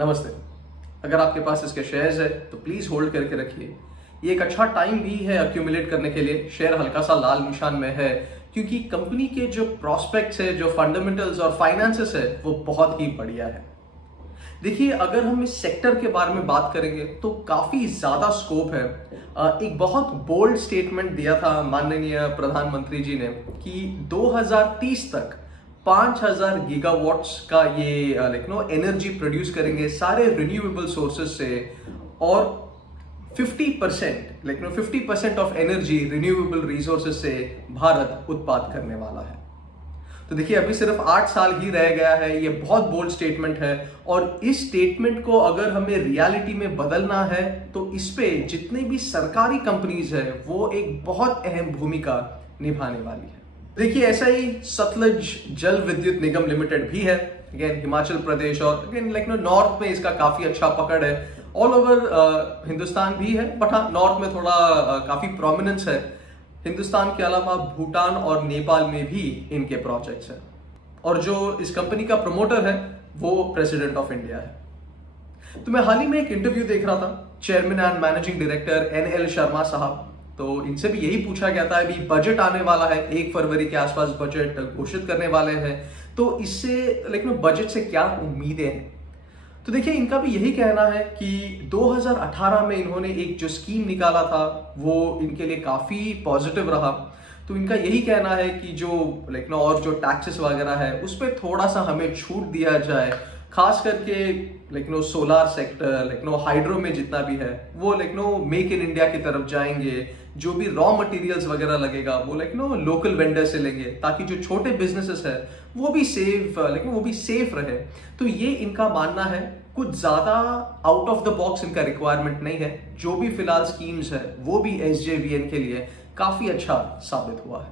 नमस्ते। अगर आपके पास इसके शेयर्स है तो प्लीज होल्ड करके रखिए। ये एक अच्छा टाइम भी है अक्यूमुलेट करने के लिए। शेयर हल्का सा लाल निशान में है क्योंकि कंपनी के जो प्रोस्पेक्ट्स है, जो फंडामेंटल्स और फाइनेंसेस है वो बहुत ही बढ़िया है। देखिए, अगर हम इस सेक्टर के बारे में बात करेंगे तो काफी ज्यादा स्कोप है। एक बहुत बोल्ड स्टेटमेंट दिया था माननीय प्रधानमंत्री जी ने कि 2030 तक 5000 गीगावाट्स का ये एनर्जी प्रोड्यूस करेंगे सारे रिन्यूएबल सोर्सेज से, और 50% ऑफ एनर्जी रिन्यूएबल रिसोर्सेज से भारत उत्पाद करने वाला है। तो देखिए, अभी सिर्फ 8 साल ही रह गया है। ये बहुत बोल्ड स्टेटमेंट है और इस स्टेटमेंट को अगर हमें रियलिटी में बदलना है तो इस पे जितने भी सरकारी कंपनीज है वो एक बहुत अहम भूमिका निभाने वाली है। देखिए, ऐसा ही सतलज जल विद्युत निगम लिमिटेड भी है, अगेन हिमाचल प्रदेश, और अगेन नॉर्थ में इसका काफी अच्छा पकड़ है। ऑल ओवर हिंदुस्तान भी है, बट हाँ, नॉर्थ में थोड़ा काफी प्रोमिनेंस है। हिंदुस्तान के अलावा भूटान और नेपाल में भी इनके प्रोजेक्ट्स हैं, और जो इस कंपनी का प्रमोटर है वो प्रेसिडेंट ऑफ इंडिया है। तो मैं हाल ही में एक इंटरव्यू देख रहा था, chairman and managing director NL Sharma साहब। तो इनसे भी यही पूछा गया था, अभी बजट आने वाला है, 1 फरवरी के आसपास बजट घोषित करने वाले हैं, तो इससे बजट से क्या उम्मीदें हैं। तो देखिए, इनका भी यही कहना है कि 2018 में इन्होंने एक जो स्कीम निकाला था वो इनके लिए काफी पॉजिटिव रहा। तो इनका यही कहना है कि जो और जो टैक्सेस वगैरह है उस पर थोड़ा सा हमें छूट दिया जाए, खास करके सोलार सेक्टर, हाइड्रो में जितना भी है वो मेक इन इंडिया की तरफ जाएंगे। जो भी रॉ मटेरियल्स वगैरह लगेगा वो लोकल वेंडर से लेंगे, ताकि जो छोटे बिजनेसेस है वो भी सेफ रहे। तो ये इनका मानना है। कुछ ज्यादा आउट ऑफ द बॉक्स इनका रिक्वायरमेंट नहीं है। जो भी फिलहाल स्कीम्स है वो भी SJVN के लिए काफी अच्छा साबित हुआ है।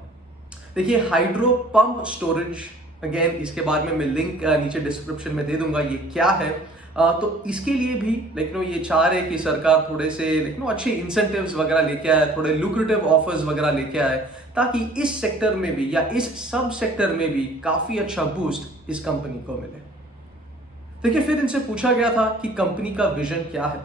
देखिए, हाइड्रो पंप स्टोरेज, अगेन इसके बारे में मैं लिंक नीचे डिस्क्रिप्शन में दे दूंगा, ये क्या है। तो इसके लिए भी ये चाह रहे कि सरकार थोड़े से अच्छे इंसेंटिव्स वगैरह लेके आए, थोड़े लुक्रेटिव ऑफर्स वगैरह लेके आए, ताकि इस सेक्टर में भी या इस सब सेक्टर में भी काफी अच्छा बूस्ट इस कंपनी को मिले। देखिए, फिर इनसे पूछा गया था कि कंपनी का विजन क्या है,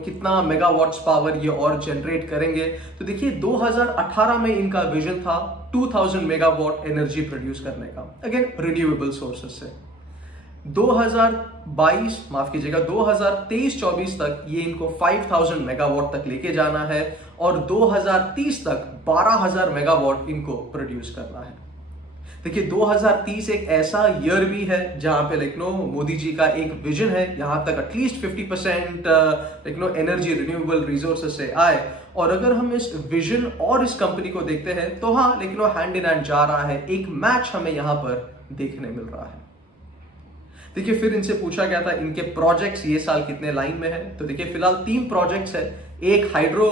कितना मेगावाट्स पावर ये और जनरेट करेंगे। तो देखिए, 2018 में इनका विजन था 2000 मेगावाट एनर्जी प्रोड्यूस करने का, अगेन रिन्यूएबल सोर्सेस से। 2023-24 तक ये इनको 5000 मेगावाट तक लेके जाना है, और 2030 तक 12000 मेगावाट इनको प्रोड्यूस करना है। देखिए, 2030 एक ऐसा ईयर भी है जहां पे मोदी जी का एक विजन है, यहां तक एटलीस्ट 50% एनर्जी रिन्यूएबल रिसोर्सेज से आए। और अगर हम इस विजन और इस कंपनी को देखते हैं तो हाँ, हैंड इन हैंड जा रहा है, एक मैच हमें यहां पर देखने मिल रहा है। देखिए, फिर इनसे पूछा गया था इनके प्रोजेक्ट्स ये साल कितने लाइन में है। तो देखिए, फिलहाल 3 प्रोजेक्ट्स है, एक हाइड्रो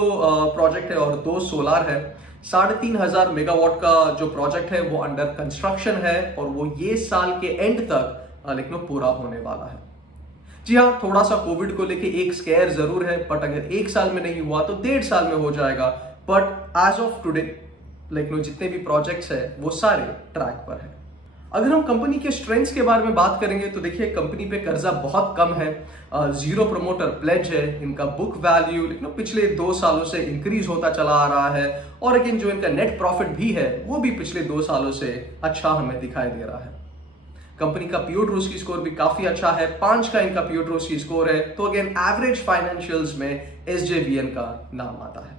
प्रोजेक्ट है और 2 सोलार है। 3500 मेगावाट का जो प्रोजेक्ट है वो अंडर कंस्ट्रक्शन है, और वो ये साल के एंड तक पूरा होने वाला है। जी हाँ, थोड़ा सा कोविड को लेके एक स्केयर जरूर है, बट अगर 1 साल में नहीं हुआ तो 1.5 साल में हो जाएगा। बट एज ऑफ टुडे जितने भी प्रोजेक्ट्स है वो सारे ट्रैक पर है। अगर हम कंपनी के स्ट्रेंथ्स के बारे में बात करेंगे तो देखिए, कंपनी पे कर्जा बहुत कम है, 0 प्रमोटर प्लेज है, इनका बुक वैल्यू पिछले 2 सालों से इंक्रीज होता चला आ रहा है, और अगेन जो इनका नेट प्रॉफिट भी है वो भी पिछले 2 सालों से अच्छा हमें दिखाई दे रहा है। कंपनी का PO/ROCE स्कोर भी काफी अच्छा है, 5 का इनका PO/ROCE स्कोर है। तो अगेन एवरेज फाइनेंशियल्स में SJVN का नाम आता है।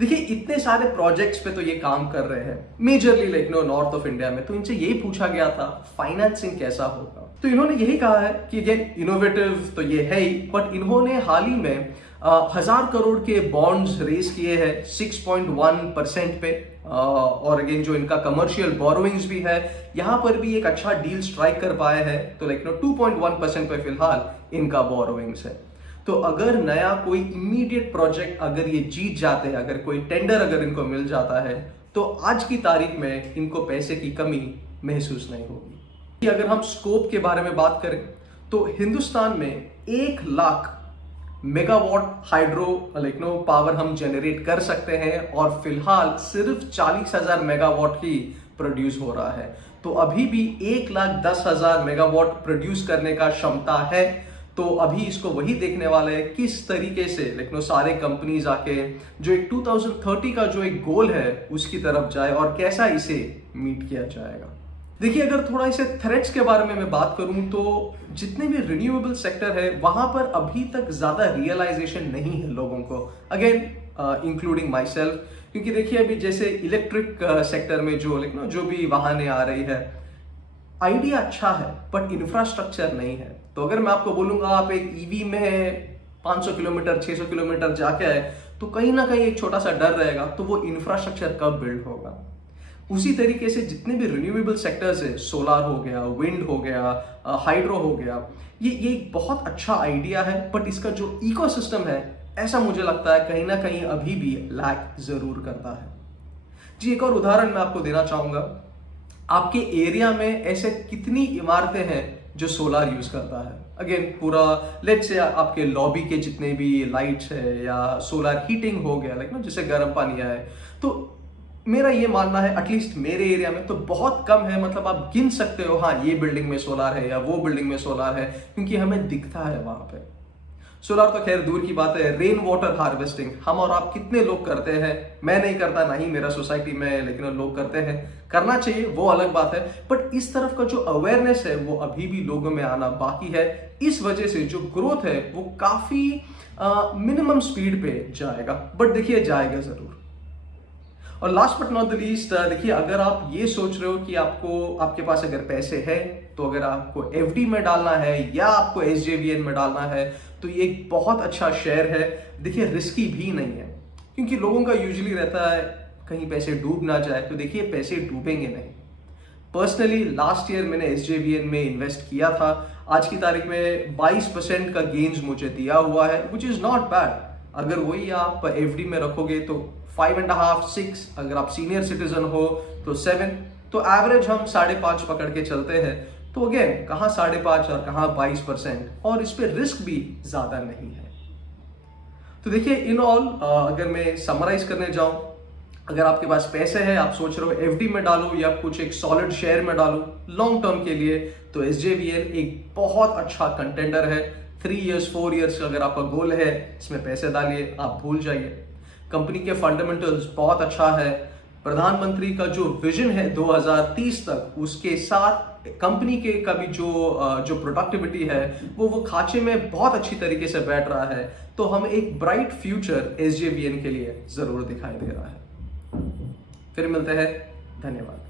देखिए, इतने सारे प्रोजेक्ट्स पे तो ये काम कर रहे हैं, मेजरली नॉर्थ ऑफ इंडिया में। तो इनसे यही पूछा गया था फाइनेंसिंग कैसा होगा। तो इन्होंने यही कहा है कि अगेन इनोवेटिव तो ये है ही, बट इन्होंने हाल ही में 1000 करोड़ के बॉन्ड्स रेज किए हैं 6.1% पे, और अगेन जो इनका कमर्शियल बोरोइंग्स भी है यहां पर भी एक अच्छा डील स्ट्राइक कर पाए हैं। तो 2.1% पे फिलहाल इनका बोरोइंग्स है। तो अगर नया कोई इमीडिएट प्रोजेक्ट अगर ये जीत जाते हैं, अगर कोई टेंडर अगर इनको मिल जाता है, तो आज की तारीख में इनको पैसे की कमी महसूस नहीं होगी। अगर हम स्कोप के बारे में बात करें तो हिंदुस्तान में 1 लाख मेगावाट हाइड्रो पावर हम जनरेट कर सकते हैं, और फिलहाल सिर्फ 40,000 मेगावाट ही प्रोड्यूस हो रहा है। तो अभी भी 1,10,000 मेगावाट प्रोड्यूस करने का क्षमता है। तो अभी इसको वही देखने वाले हैं किस तरीके से लेकिन सारे कंपनीज आके जो एक 2030 का जो एक गोल है उसकी तरफ जाए और कैसा इसे मीट किया जाएगा। देखिए, अगर थोड़ा इसे थ्रेट्स के बारे में मैं बात करूं तो जितने भी रिन्यूएबल सेक्टर है वहां पर अभी तक ज्यादा रियलाइजेशन नहीं है लोगों को, अगेन इंक्लूडिंग माई सेल्फ। क्योंकि देखिए, अभी जैसे इलेक्ट्रिक सेक्टर में जो भी वाहने आ रही है, आइडिया अच्छा है बट इंफ्रास्ट्रक्चर नहीं है। तो अगर मैं आपको बोलूंगा आप एक ईवी में 500 किलोमीटर 600 किलोमीटर जाके आए तो कहीं ना कहीं एक छोटा सा डर रहेगा, तो वो इंफ्रास्ट्रक्चर कब बिल्ड होगा। उसी तरीके से जितने भी रिन्यूएबल सेक्टर्स है, सोलार हो गया, विंड हो गया, हाइड्रो हो गया, ये एक बहुत अच्छा आइडिया है बट इसका जो इकोसिस्टम है ऐसा मुझे लगता है कहीं ना कहीं अभी भी लैक जरूर करता है। जी, एक और उदाहरण मैं आपको देना चाहूंगा। आपके एरिया में ऐसे कितनी इमारतें हैं जो सोलार यूज करता है? अगेन पूरा लेट्स से आपके लॉबी के जितने भी लाइट्स है या सोलार हीटिंग हो गया जैसे गर्म पानी आए, तो मेरा ये मानना है एटलीस्ट मेरे एरिया में तो बहुत कम है। मतलब आप गिन सकते हो, हाँ ये बिल्डिंग में सोलार है या वो बिल्डिंग में सोलार है, क्योंकि हमें दिखता है वहां पे। सोलार तो खैर दूर की बात है, रेन वाटर हार्वेस्टिंग हम और आप कितने लोग करते हैं? मैं नहीं करता, ना ही मेरा सोसाइटी में, लेकिन लोग करते हैं, करना चाहिए, वो अलग बात है। बट इस तरफ का जो अवेयरनेस है वो अभी भी लोगों में आना बाकी है। इस वजह से जो ग्रोथ है वो काफी मिनिमम स्पीड पे जाएगा, बट देखिए जाएगा जरूर। और last but not the least, देखिए अगर आप ये सोच रहे हो कि आपके पास अगर पैसे है तो अगर आपको एफडी में डालना है या आपको एसजेवीएन में डालना है तो ये एक बहुत अच्छा शेयर है। देखिए रिस्की भी नहीं है, क्योंकि लोगों का यूजुअली रहता है कहीं पैसे डूब ना जाए, तो देखिए पैसे डूबेंगे नहीं। पर्सनली लास्ट ईयर मैंने एसजेवीएन में इन्वेस्ट किया था, आज की तारीख में 22% का गेन्स मुझे दिया हुआ है, विच इज नॉट बैड। अगर वही आप एफडी में रखोगे तो 5.5 6, अगर आप सीनियर सिटीजन हो तो 7, तो एवरेज हम 5.5 पकड़ के चलते हैं। तो अगेन कहाँ 5.5 और कहाँ 22%, और इस पे रिस्क भी ज्यादा नहीं है। तो देखिए इन ऑल अगर मैं समराइज करने जाऊं, अगर आपके पास पैसे हैं, आप सोच रहे हो एफडी में डालो या कुछ एक सॉलिड शेयर में डालो लॉन्ग टर्म के लिए, तो एसजेवीएन एक बहुत अच्छा कंटेंडर है। 3 इयर्स 4 इयर्स अगर आपका गोल है इसमें पैसे डालिए, आप भूल जाइए। कंपनी के फंडामेंटल्स बहुत अच्छा है, प्रधानमंत्री का जो विजन है 2030 तक, उसके साथ कंपनी के का भी जो प्रोडक्टिविटी है वो खांचे में बहुत अच्छी तरीके से बैठ रहा है। तो हम एक ब्राइट फ्यूचर एसजेवीएन के लिए जरूर दिखाई दे रहा है। फिर मिलते हैं, धन्यवाद।